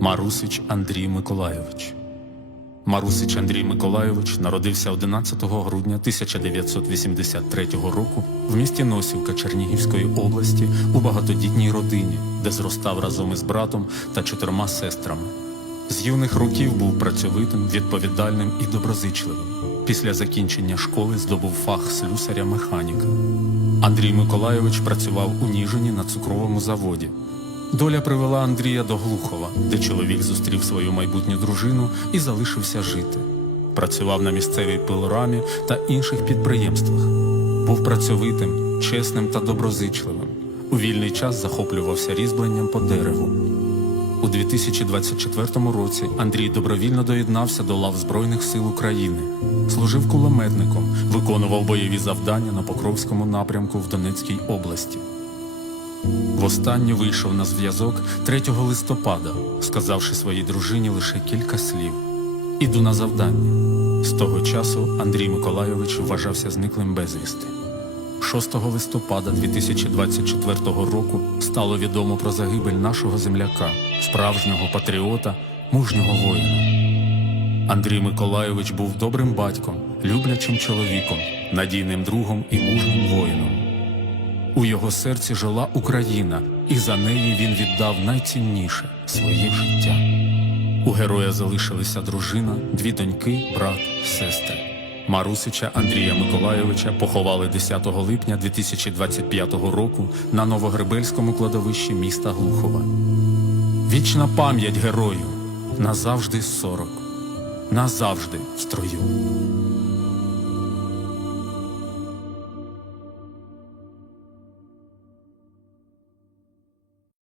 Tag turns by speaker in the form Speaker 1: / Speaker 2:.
Speaker 1: Марусич Андрій Миколайович. Марусич Андрій Миколайович народився 11 грудня 1983 року в місті Носівка Чернігівської області у багатодітній родині, де зростав разом із братом та чотирма сестрами. З юних років був працьовитим, відповідальним і доброзичливим. Після закінчення школи здобув фах слюсаря-механіка. Андрій Миколайович працював у Ніжині на цукровому заводі. Доля привела Андрія до Глухова, де чоловік зустрів свою майбутню дружину і залишився жити. Працював на місцевій пилорамі та інших підприємствах. Був працьовитим, чесним та доброзичливим. У вільний час захоплювався різьбленням по дереву. У 2024 році Андрій добровільно доєднався до лав Збройних сил України, служив кулеметником, виконував бойові завдання на Покровському напрямку в Донецькій області. Востаннє вийшов на зв'язок 3 листопада, сказавши своїй дружині лише кілька слів. Іду на завдання. З того часу Андрій Миколайович вважався зниклим безвісти. 6 листопада 2024 року стало відомо про загибель нашого земляка, справжнього патріота, мужнього воїна. Андрій Миколайович був добрим батьком, люблячим чоловіком, надійним другом і мужним воїном. У його серці жила Україна, і за неї він віддав найцінніше своє життя. У героя залишилися дружина, дві доньки, брат, сестри. Марусича Андрія Миколайовича поховали 10 липня 2025 року на Новогребельському кладовищі міста Глухова. Вічна пам'ять герою назавжди 40, назавжди в строю.